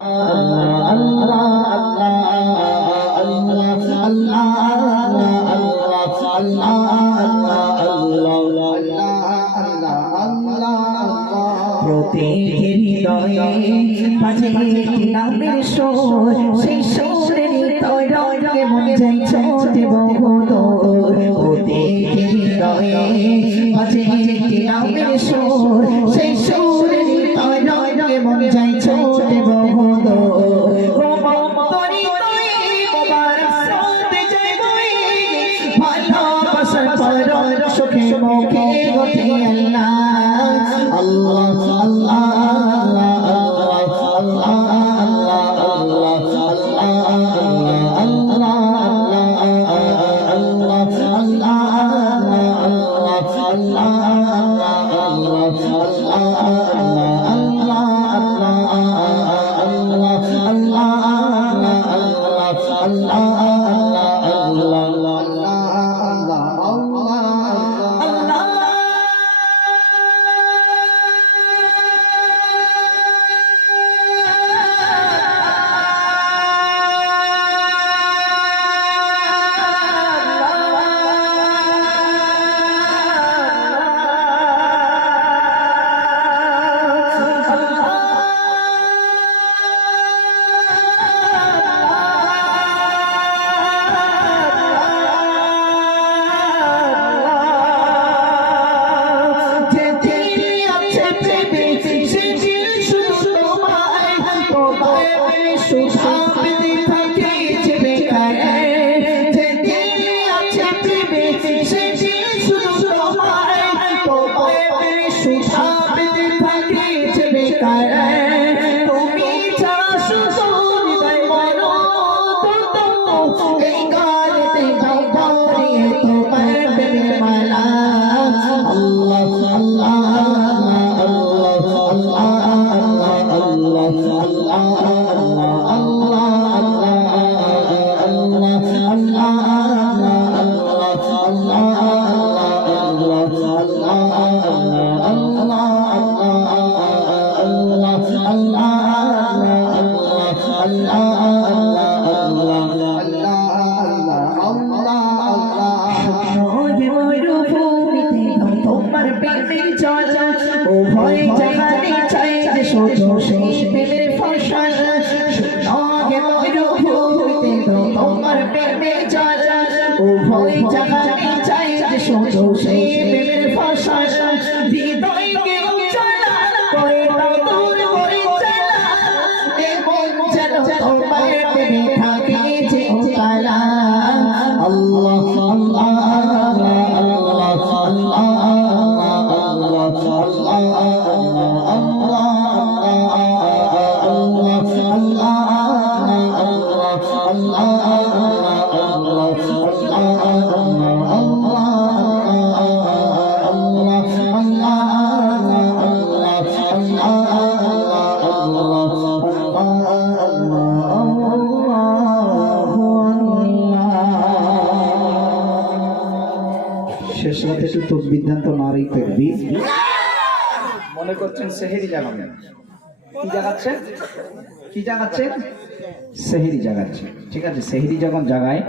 প্রতিদিন হৃদয়ে বাজে একটি নামের সুর, সেই সুরের তরঙ্গে মনে যায় ছোটে বহুদূর। প্রতিদিন হৃদয়ে বাজে একটি নামের সুর, সেই সুরের তরঙ্গে মনে যায় ছোটে বহুদূর। ভালোবাসার পরম সুখে মুখে ওঠে আল্লাহ আল্লাহ উভয় জাহানে চাই যে শুধু সেই প্রেমের ফসল। মরুভূমিতে তোমার প্রেমে জল, উভয় জাহানে চাই যে শুধু সেই প্রেমের ফসল। হৃদয়কে উজালা করে দাও দূর করে জ্বালা, এবং যেন তোমার প্রেমে থাকে যে উজালা। আল্লাহ আল্লাহ শেষ রাতে একটু তকবিদান্ত নারী তাকবীর মনে করছেন সেহেরি জাগাবেন। কি জাগাচ্ছেন? কি জাগাচ্ছেন? সেহেরি জাগাচ্ছেন। ঠিক আছে, সেহেরি যখন জাগায়